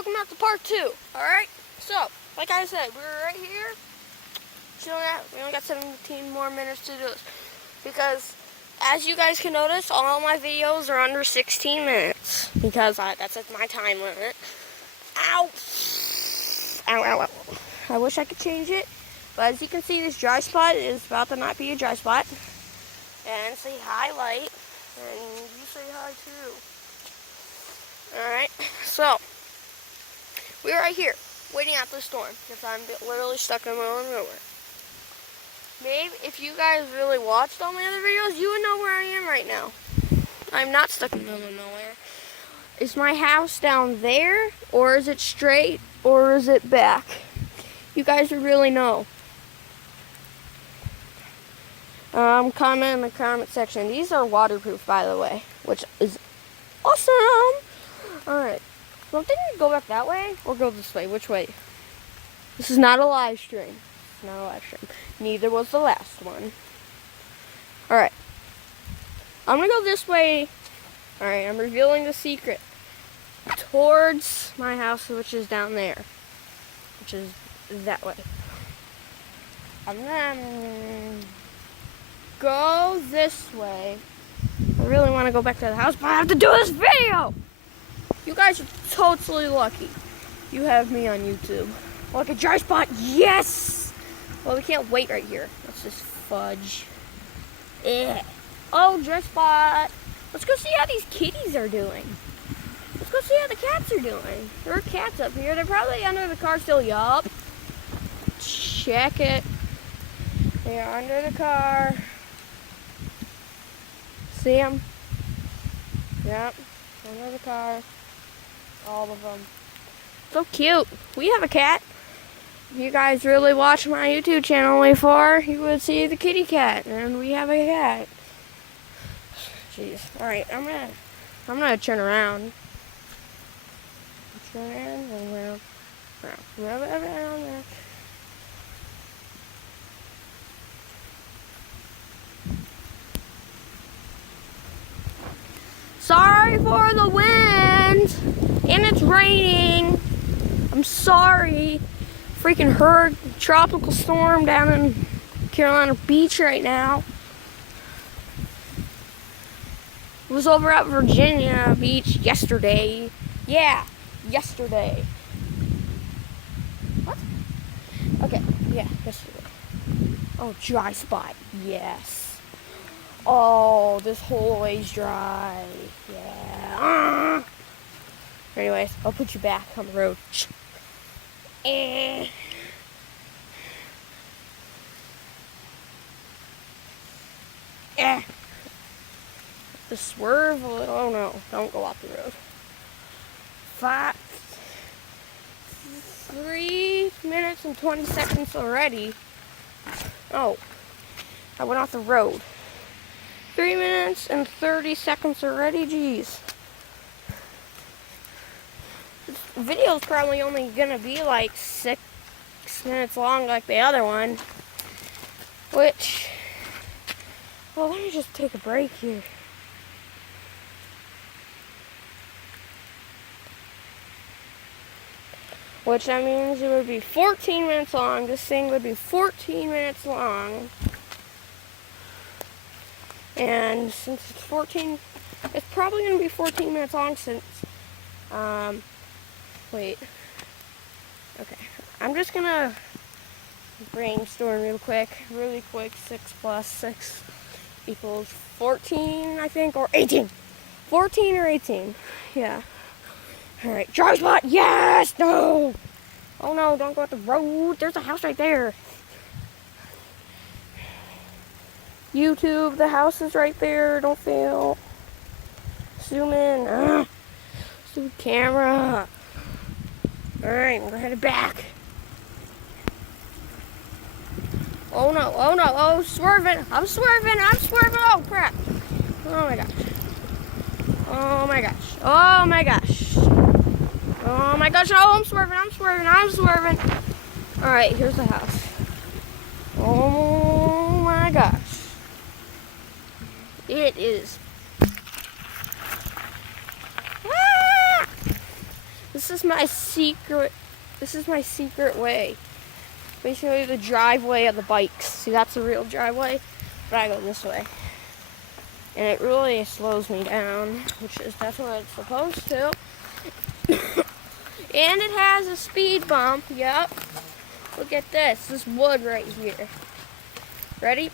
welcome out to part 2, alright? So, like I said, we're right here, chilling out. We only got 17 more minutes to do this. Because, as you guys can notice, all my videos are under 16 minutes. Because that's my time limit. Ow! Ow, ow, ow. I wish I could change it. But as you can see, this dry spot is about to not be a dry spot. And say hi, Light. And you say hi, too. Alright, so, we're right here, waiting out the storm, because I'm literally stuck in the middle of nowhere. Maybe if you guys really watched all my other videos, you would know where I am right now. I'm not stuck in the middle of nowhere. Is my house down there, or is it straight, or is it back? You guys would really know. Comment in the comment section. These are waterproof, by the way, which is awesome. Alright, so I'm thinking go back that way or go this way. Which way? This is not a live stream. It's not a live stream. Neither was the last one. Alright. I'm going to go this way. Alright, I'm revealing the secret. Towards my house, which is down there. Which is that way. I'm going to go this way. I really want to go back to the house, but I have to do this video! You guys are totally lucky. You have me on YouTube. Look, a dry spot, yes! Well, we can't wait right here. Let's just fudge. Oh, dry spot. Let's go see how these kitties are doing. Let's go see how the cats are doing. There are cats up here. They're probably under the car still. Yup. Check it. They are under the car. See them? Yep. Under the car. All of them. So cute. We have a cat. If you guys really watch my YouTube channel before, you would see the kitty cat. And we have a cat. Jeez. Alright, I'm gonna turn around. Turn around. Sorry for the wind, and it's raining. I'm sorry. Freaking heard tropical storm down in Carolina Beach right now. It was over at Virginia Beach yesterday. Yeah, yesterday. What? Okay, yeah, yesterday. Oh, dry spot, yes. Oh, this whole way's dry. Yeah. Anyways, I'll put you back on the road. The swerve a little. Oh no, don't go off the road. 3 minutes and 20 seconds already. Oh, I went off the road. 3 minutes and 30 seconds already, jeez. This video is probably only gonna be like 6 minutes long like the other one. Which, well, let me just take a break here. Which that means it would be 14 minutes long. This thing would be 14 minutes long. And since it's 14, it's probably going to be 14 minutes long since, wait. Okay, I'm just going to brainstorm really quick. 6 plus 6 equals 14, I think, or 18. 14 or 18, yeah. Alright, dry spot, yes, no! Oh no, don't go up the road, there's a house right there. YouTube, the house is right there, don't fail. Zoom in, zoom camera. Alright, we're headed back. Oh no, oh, swerving, I'm swerving, oh crap. Oh my gosh. Oh my gosh, oh my gosh. Oh my gosh, oh, I'm swerving. Alright, here's the house. Oh my gosh. It is. Ah! This this is my secret way. Basically the driveway of the bikes. See, that's the real driveway, but I go this way. And it really slows me down, which is definitely what it's supposed to. And it has a speed bump, yep. Look at this wood right here. Ready?